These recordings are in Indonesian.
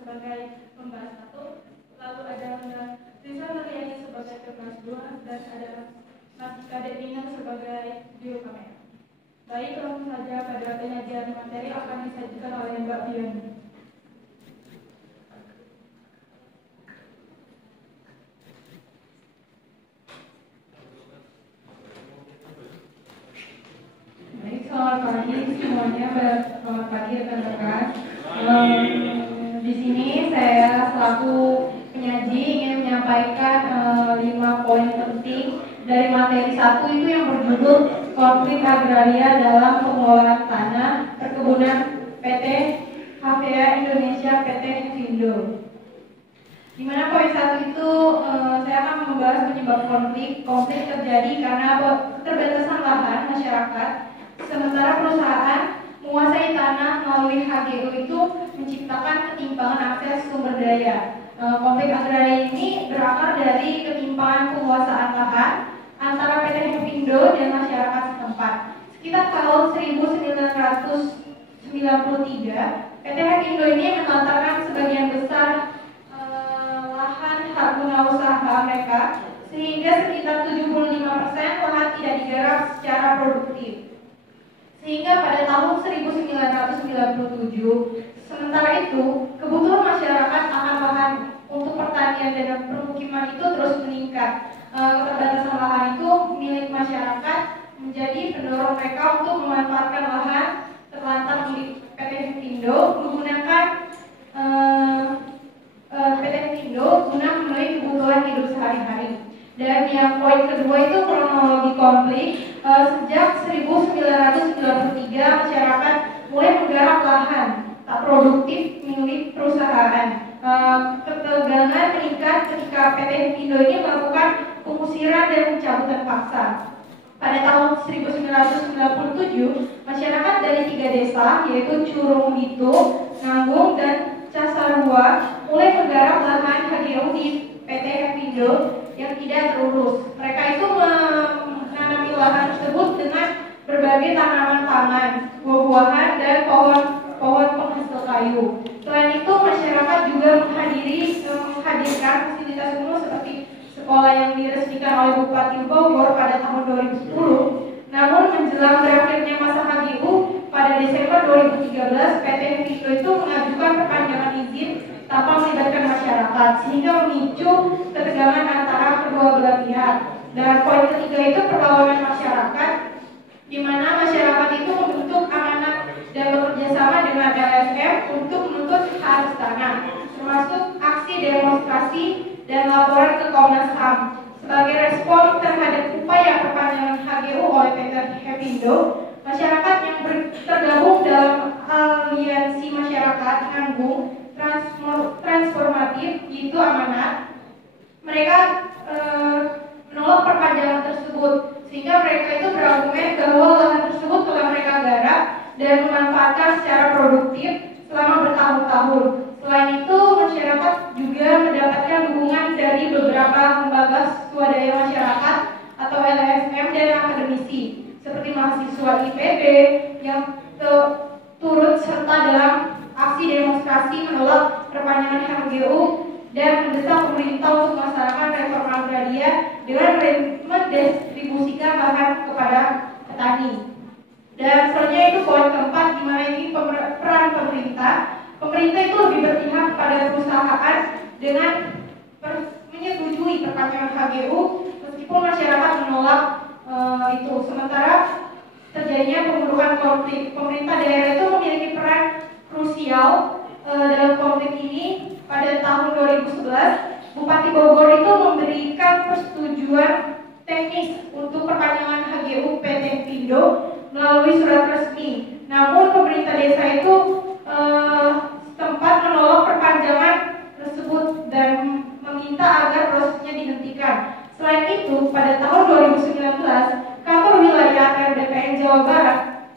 sebagai pembahas 1, lalu ada Mbak Rizal Nuriani sebagai pembahas 2, dan ada Mas Kadek Nina sebagai juru kamera. Baik, langsung saja pada penyajian materi akan disajikan oleh Mbak Fioni. Selamat pagi semuanya, selamat pagi rekan-rekan. Di sini saya selaku penyaji ingin menyampaikan 5 poin penting dari materi 1 itu yang berjudul konflik agraria dalam pengelolaan tanah perkebunan PT HVA Indonesia PT Hefindo. Di mana poin 1 itu saya akan membahas penyebab konflik. Konflik terjadi karena keterbatasan lahan masyarakat. Sementara perusahaan menguasai tanah melalui HGU itu menciptakan ketimpangan akses sumber daya. Konflik agraria ini berakar dari ketimpangan penguasaan lahan antara PT Hefindo dan masyarakat setempat. Sekitar tahun 1993, PT Hefindo ini menelantarkan sebagian besar lahan hak guna usaha mereka, sehingga sekitar 75% lahan tidak digarap secara produktif. Sehingga pada tahun 1997, sementara itu kebutuhan masyarakat akan lahan untuk pertanian dan permukiman itu terus meningkat. Keterbatasan lahan itu milik masyarakat menjadi pendorong mereka untuk memanfaatkan lahan terlantar milik PT Hefindo menggunakan PT Hefindo guna memenuhi kebutuhan hidup sehari-hari. Dan yang poin kedua itu kronologi konflik. Sejak 1993 masyarakat mulai menggarap lahan tak produktif milik perusahaan. Ketegangan meningkat ketika PT Hefindo ini melakukan pengusiran dan pencabutan paksa. Pada tahun 1997, masyarakat dari 3 desa yaitu Curung Bitu, Nanggung, dan Casarua mulai menggarap lahan HGU di PT Hefindo yang tidak terurus. Mereka itu menanami lahan tersebut dengan berbagai tanaman pangan, buah-buahan, dan pohon penghasil kayu. Selain itu, masyarakat juga menghadirkan fasilitas umum seperti sekolah yang diresmikan oleh Bupati Bogor pada tahun 2010. Namun menjelang berakhirnya masa HGU pada Desember 2013, PT Hefindo itu mengajukan perpanjangan izin tanpa melibatkan masyarakat, sehingga memicu ketegangan antara kedua belah pihak. Dan poin ketiga itu perlawanan masyarakat, di mana masyarakat itu membentuk amanat dan bekerja sama dengan LSM untuk menuntut hak tanah, termasuk aksi demonstrasi dan laporan ke Komnas HAM. Sebagai respon terhadap upaya perpanjangan HGU oleh PT Hefindo, masyarakat yang tergabung dalam aliansi masyarakat Nanggung transformatif, yaitu Amanat, mereka menolak perpanjangan tersebut, sehingga mereka itu berargumen bahwa lahan tersebut telah mereka garap dan memanfaatkan secara produktif selama bertahun-tahun. Selain itu, masyarakat juga mendapatkan dukungan dari beberapa lembaga swadaya masyarakat atau LSM dan akademisi, seperti mahasiswa IPB yang turut serta dalam aksi demonstrasi menolak perpanjangan HGU dan mendesak pemerintah untuk melaksanakan reforma agraria dengan mendistribusikan lahan kepada petani. Dan selanjutnya itu poin keempat, di mana ini peran pemerintah. Pemerintah itu lebih berpihak pada perusahaan dengan menyetujui perpanjangan HGU meskipun masyarakat menolak itu. Sementara terjadinya pembunuhan konflik, pemerintah daerah itu memiliki peran krusial dalam konflik ini. Pada tahun 2011, Bupati Bogor itu memberikan persetujuan teknis untuk perpanjangan HGU PT Hefindo melalui surat resmi. Namun pemerintah desa itu sempat menolak perpanjangan tersebut dan meminta agar prosesnya dihentikan. Selain itu, pada tahun 2019, kantor wilayah RDPN Jawa Barat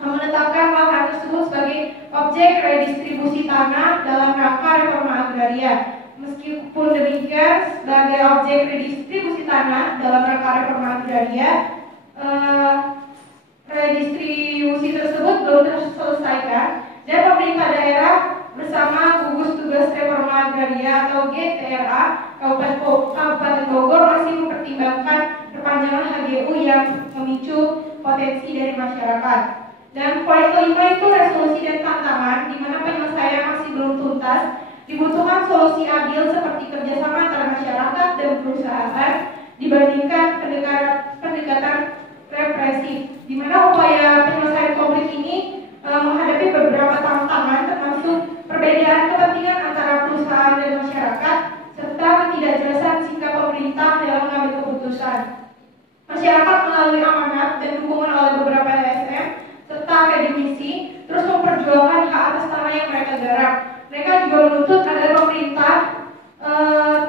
menetapkan lahan tersebut sebagai objek redistribusi tanah dalam rangka reforma agraria. Meskipun demikian, sebagai objek redistribusi tanah dalam rangka reforma agraria, redistribusi tersebut belum terselesaikan dan pemerintah daerah bersama gugus tugas Agraria atau GTRA Kabupaten Bogor masih mempertimbangkan perpanjangan HGU yang memicu potensi dari masyarakat. Dan poin kelima itu resolusi dan tantangan, di mana penyelesaian masih belum tuntas. Dibutuhkan solusi adil seperti kerjasama antara masyarakat dan perusahaan dibandingkan pendekatan represif, di mana upaya penyelesaian konflik ini menghadapi beberapa tantangan, termasuk perbedaan kepentingan antara perusahaan dan masyarakat, serta ketidakjelasan sikap pemerintah dalam mengambil keputusan. Masyarakat melalui amanat dan dukungan oleh beberapa LSM serta akademisi terus memperjuangkan hak atas tanah yang mereka garap. Mereka juga menuntut agar pemerintah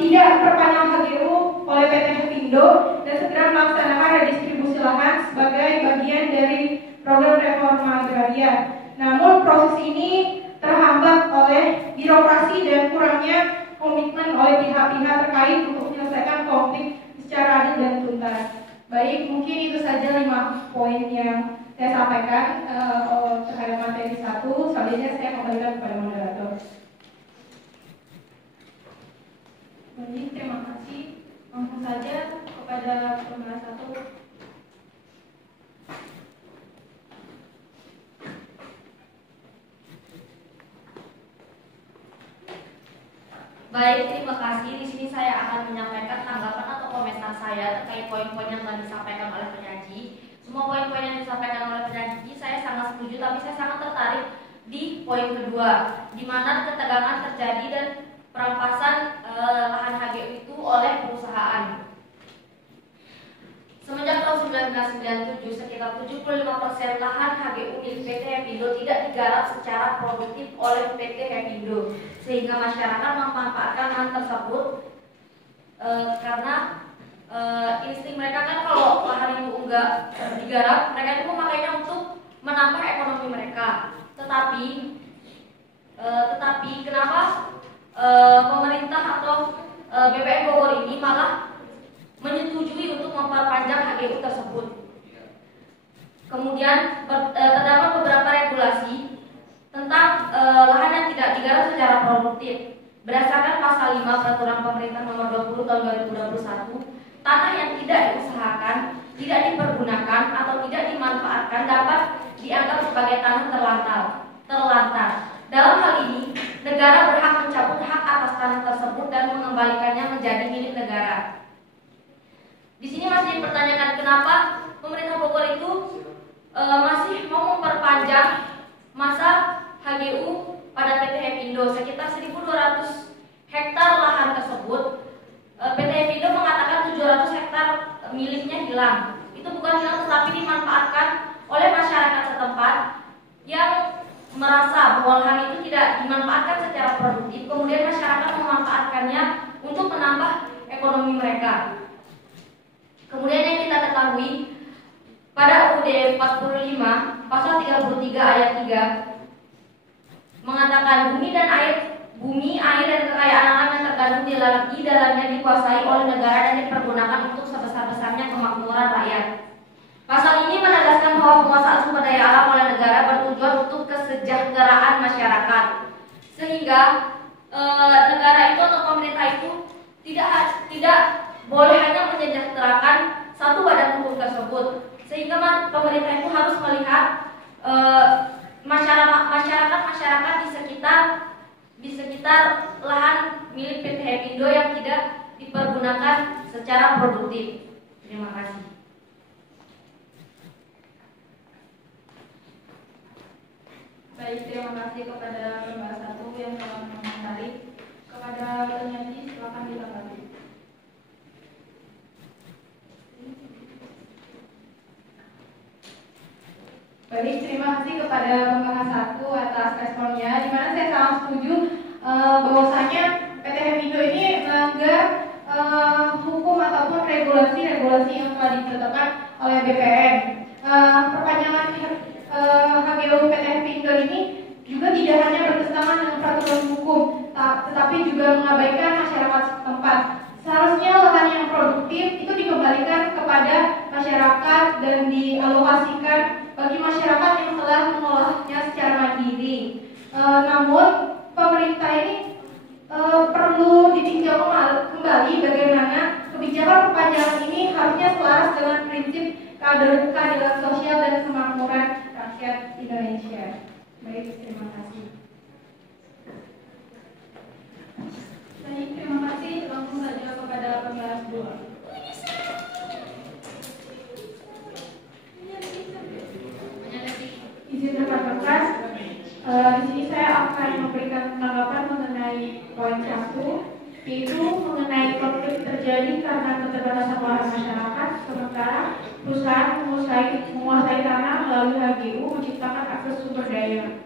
tidak memperpanjang HGU oleh PT Hepindo dan segera melaksanakan redistribusi lahan sebagai bagian dari program reforma agraria. Namun proses ini terhambat oleh birokrasi dan kurangnya komitmen oleh pihak-pihak terkait untuk menyelesaikan konflik secara adil dan tuntas. Baik, mungkin itu saja 5 poin yang saya sampaikan terhadap materi 1. Selanjutnya saya kembalikan kepada moderator. Baik, terima kasih. Langsung saja kepada pembahasan 1. Baik, terima kasih. Di sini saya akan menyampaikan tanggapan atau komentar saya terkait poin-poin yang telah disampaikan oleh penyaji. Semua poin-poin yang disampaikan oleh penyaji saya sangat setuju, tapi saya sangat tertarik di poin kedua, di mana ketegangan terjadi dan perampasan lahan HGU itu oleh perusahaan. Semenjak tahun 1997, sekitar 75% lahan HGU milik PT Hepindo tidak digarap secara produktif oleh PT Hepindo, sehingga masyarakat memanfaatkan lahan tersebut karena insting mereka kan kalau lahan itu enggak digarap, mereka itu memakainya untuk menambah ekonomi mereka. Tetapi kenapa pemerintah atau BPN Bogor ini malah menyetujui untuk memperpanjang HGU tersebut? Kemudian terdapat beberapa regulasi tentang lahan yang tidak digarap secara produktif. Berdasarkan pasal 5 Peraturan Pemerintah Nomor 20 Tahun 2021, tanah yang tidak diusahakan, tidak dipergunakan atau tidak dimanfaatkan dapat dianggap sebagai tanah terlantar. Dalam hal ini, negara berhak mencabut hak atas tanah tersebut dan mengembalikannya menjadi milik negara. Di sini masih dipertanyakan kenapa pemerintah Bogor itu masih mau memperpanjang masa HGU pada PT Hepindo sekitar 1.200 hektar lahan tersebut. PT Hepindo mengatakan 700 hektar miliknya hilang. Itu bukan hilang, tetapi dimanfaatkan oleh masyarakat setempat yang merasa bahwa lahan itu tidak dimanfaatkan secara produktif. Kemudian masyarakat memanfaatkannya untuk menambah ekonomi mereka. Kemudian yang kita ketahui pada UUD 45 pasal 33 ayat 3 mengatakan bumi, air dan kekayaan alam yang terkandung di dalamnya dikuasai oleh negara dan dipergunakan untuk sebesar-besarnya kemakmuran rakyat. Pasal ini menegaskan bahwa penguasaan sumber daya alam oleh negara bertujuan untuk kesejahteraan masyarakat, sehingga negara itu atau pemerintah itu tidak boleh hanya menyejahterakan satu badan hukum tersebut, sehingga pemerintah itu harus melihat masyarakat di sekitar lahan milik PT Hepindo yang tidak dipergunakan secara produktif. Terima kasih. Baik, terima kasih kepada pembahas 1 yang telah mengomentari. Kepada penyaji silakan ditanggapi. Baik, terima kasih kepada pembahas 1 atas responnya, di mana saya sangat setuju bahwasanya PT Hepindo ini melanggar hukum ataupun regulasi yang telah ditetapkan oleh BPN. Perpanjangan HGU PT Hepindo ini juga tidak hanya bertentangan dengan peraturan hukum, tetapi juga mengabaikan masyarakat setempat. Seharusnya lahan yang produktif itu dikembalikan kepada masyarakat dan dialokasikan bagi masyarakat yang telah mengolahnya secara mandiri. Namun pemerintah ini perlu selaras dengan prinsip keadilan sosial dan kemakmuran rakyat Indonesia. Baik, terima kasih. Baik, terima kasih. Langsung saja kepada pembahas 2. Izin rekan-rekan, di sini saya akan memberikan tanggapan mengenai poin 1, yaitu mengenai konflik terjadi karena keterbatasan lahan masyarakat, sementara perusahaan menguasai tanah melalui HGU menciptakan akses sumber daya.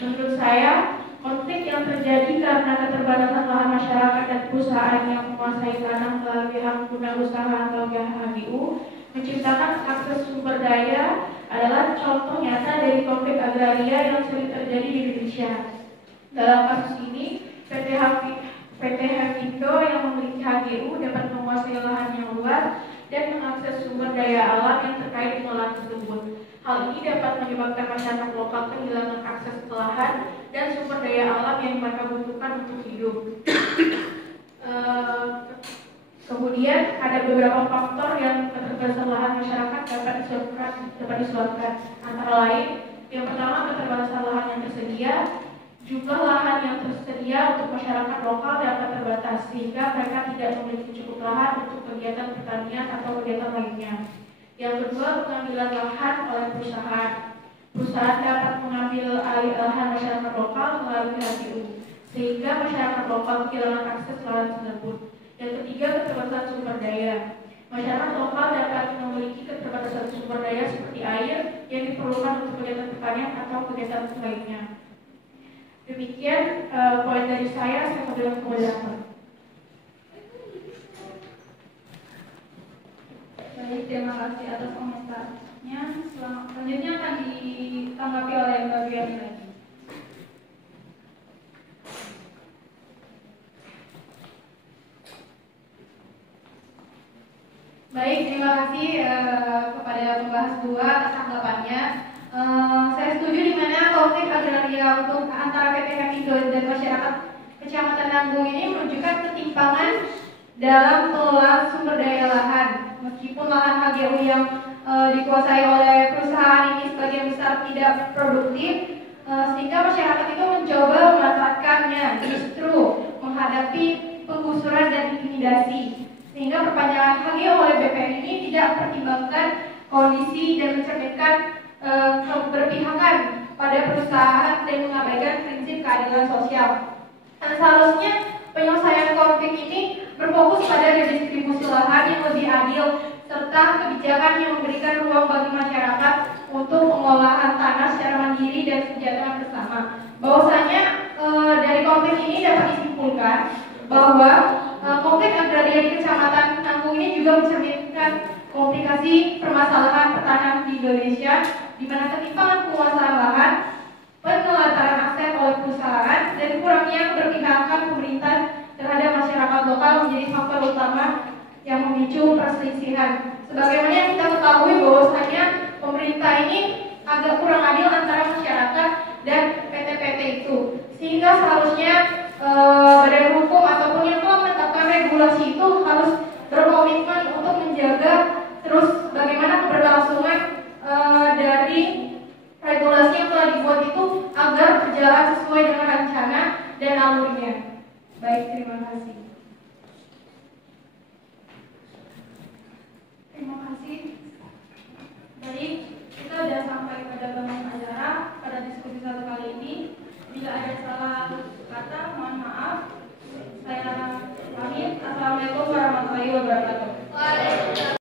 Menurut saya, konflik yang terjadi karena keterbatasan lahan masyarakat dan perusahaan yang menguasai tanah melalui hak guna usaha atau HGU menciptakan akses sumber daya adalah contoh nyata dari konflik agraria yang sering terjadi di Indonesia. Dalam kasus ini, PT Hafindo yang memiliki HGU dapat menguasai lahan yang luas dan mengakses sumber daya alam yang terkait dengan lahan tersebut. Hal ini dapat menyebabkan masyarakat lokal kehilangan akses ke lahan dan sumber daya alam yang mereka butuhkan untuk hidup. Kemudian ada beberapa faktor yang keterbatasan lahan masyarakat dapat disebabkan. Antara lain, yang pertama keterbatasan lahan yang tersedia. Jumlah lahan yang tersedia untuk masyarakat lokal dapat terbatas sehingga mereka tidak memiliki cukup lahan untuk kegiatan pertanian atau kegiatan lainnya. Yang kedua, pengambilan lahan oleh perusahaan. Perusahaan dapat mengambil alih lahan masyarakat lokal melalui HGU sehingga masyarakat lokal kehilangan akses lahan tersebut. Yang ketiga, keterbatasan sumber daya. Masyarakat lokal dapat memiliki keterbatasan sumber daya seperti air yang diperlukan untuk kegiatan pertanian atau kegiatan lainnya. Demikian poin dari saya kembali kepada Rahman. Baik, terima kasih atas komentarnya. Selanjutnya akan ditanggapi oleh Mbak Biani lagi. Baik, terima kasih kepada pembahas 2 atas tanggapannya. Saya setuju di mana konflik agraria untuk antara PT Hafindo dan masyarakat Kecamatan Nanggung ini menunjukkan ketimpangan dalam pengelolaan sumber daya lahan. Meskipun lahan HGU yang dikuasai oleh perusahaan ini sebagian besar tidak produktif, sehingga masyarakat itu mencoba memanfaatkannya, justru menghadapi penggusuran dan intimidasi. Sehingga perpanjangan HGU oleh BPN ini tidak mempertimbangkan kondisi dan mencerminkan keberpihakan pada perusahaan dan mengabaikan prinsip keadilan sosial. Dan seharusnya penyelesaian konflik ini berfokus pada redistribusi lahan yang lebih adil serta kebijakan yang memberikan ruang bagi masyarakat untuk pengolahan tanah secara mandiri dan kesejahteraan bersama. Bahwasanya dari konflik ini dapat disimpulkan bahwa konflik agraria di Kecamatan Nanggung ini juga mencerminkan komplikasi permasalahan pertanian di Indonesia, di mana ketimpangan penguasaan lahan, penelantaran akses oleh perusahaan, dan kurangnya keberpihakan pemerintah terhadap masyarakat lokal menjadi faktor utama yang memicu perselisihan. Sebagaimana yang kita ketahui bahwasanya pemerintah ini agak kurang adil antara masyarakat dan PT-PT itu, sehingga seharusnya badan hukum ataupun yang telah menetapkan regulasi itu harus berkomitmen untuk menjaga terus bagaimana keberlangsungan dari regulasi yang telah dibuat itu agar berjalan sesuai dengan rencana dan alurnya. Baik, terima kasih. Terima kasih. Baik, kita sudah sampai pada bagian acara pada diskusi satu kali ini. Bila ada salah kata, mohon maaf. Saya pamit. Assalamualaikum warahmatullahi wabarakatuh.